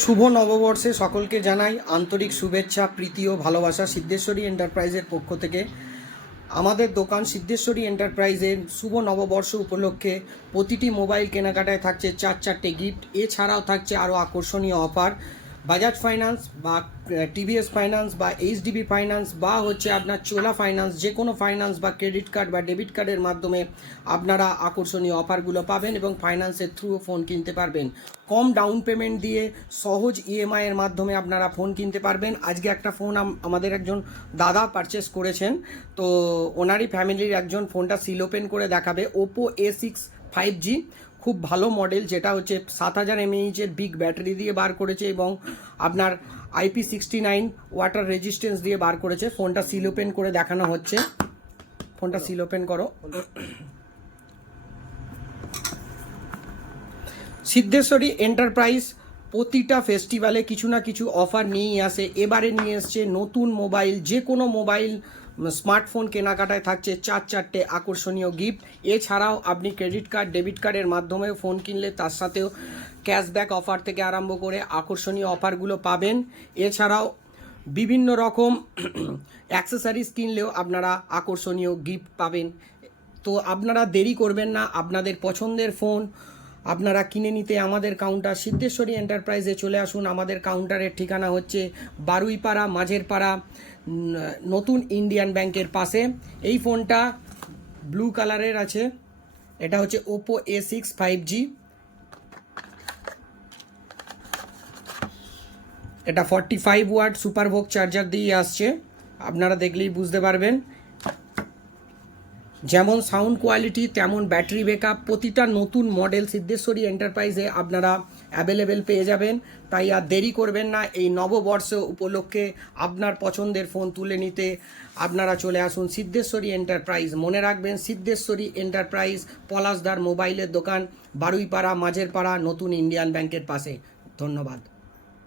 শুভ নববর্ষে সকলকে জানাই আন্তরিক শুভেচ্ছা, প্রীতি ও ভালোবাসা। সিদ্ধেশ্বরী এন্টারপ্রাইজের পক্ষ থেকে আমাদের দোকান সিদ্ধেশ্বরী এন্টারপ্রাইজের শুভ নববর্ষ উপলক্ষে প্রতিটি মোবাইল কেনাকাটায় থাকছে 4 গিফট। এছাড়াও থাকছে আরও আকর্ষণীয় অফার। বাজাজ ফাইন্যান্স বা টিভিএস ফাইন্যান্স বা এইচডিবি ফাইন্যান্স বা হচ্ছে আপনার চোলা ফাইন্যান্স, যে কোনো ফাইন্যান্স বা ক্রেডিট কার্ড বা ডেবিট কার্ডের মাধ্যমে আপনারা আকর্ষণীয় অফারগুলো পাবেন এবং ফাইন্যান্সের থ্রু ফোন কিনতে পারবেন। কম ডাউন পেমেন্ট দিয়ে সহজ ইএমআই এর মাধ্যমে আপনারা ফোন কিনতে পারবেন। আজকে একটা ফোন আমাদের একজন দাদা পারচেস করেছেন, তো ওনারই ফ্যামিলির একজন ফোনটা সিল ওপেন করে দেখাবে। ওপো A6 5G, খুব ভালো মডেল, যেটা হচ্ছে 7000 mAh বিগ ব্যাটারি দিয়ে বার করেছে এবং আপনার IP69 ওয়াটার রেজিস্ট্যান্স দিয়ে বার করেছে। ফোনটা সিল ওপেন করে দেখানো হচ্ছে। ফোনটা সিল ওপেন করো। সিদ্ধেশ্বরী এন্টারপ্রাইজ প্রতিটা ফেস্টিভ্যালে কিছু না কিছু অফার নিয়েই আসে। এবারে নিয়ে এসছে নতুন মোবাইল, যে কোনো মোবাইল স্মার্টফোন কেনাকাটায় থাকছে 4 আকর্ষণীয় গিফট। এছাড়াও আপনি ক্রেডিট কার্ড ডেবিট কার্ডের মাধ্যমে ফোন কিনলে তার সাথেও ক্যাশব্যাক অফার থেকে আরম্ভ করে আকর্ষণীয় অফারগুলো পাবেন। এছাড়াও বিভিন্ন রকম অ্যাক্সেসরিজ কিনলেও আপনারা আকর্ষণীয় গিফট পাবেন। তো আপনারা দেরি করবেন না, আপনাদের পছন্দের ফোন আপনারা কিনে নিতে আমাদের কাউন্টার সিদ্ধেশ্বরী এন্টারপ্রাইজে চলে আসুন। আমাদের কাউন্টারের ঠিকানা হচ্ছে বারুইপাড়া, মাঝের পাড়া, নতুন ইন্ডিয়ান ব্যাংকের পাশে। এই ফোনটা ব্লু কালারের আছে। এটা হচ্ছে ওপো A6 5G। এটা 45 ওয়াট সুপারভোগ চার্জার দিয়ে আসছে, আপনারা দেখলেই বুঝতে পারবেন। যেমন সাউন্ড কোয়ালিটি তেমন ব্যাটারি ব্যাকআপ, প্রতিটা নতুন মডেল সিদ্ধেশ্বরী এন্টারপ্রাইজে আপনারা অ্যাভেলেবেল পেয়ে যাবেন। তাই আর দেরি করবেন না, এই নববর্ষ উপলক্ষে আপনার পছন্দের ফোন তুলে নিতে আপনারা চলে আসুন সিদ্ধেশ্বরী এন্টারপ্রাইজ। মনে রাখবেন, সিদ্ধেশ্বরী এন্টারপ্রাইজ পলাশদার মোবাইলের দোকান, বারুইপাড়া, মাঝের পাড়া, নতুন ইন্ডিয়ান ব্যাংকের পাশে। ধন্যবাদ।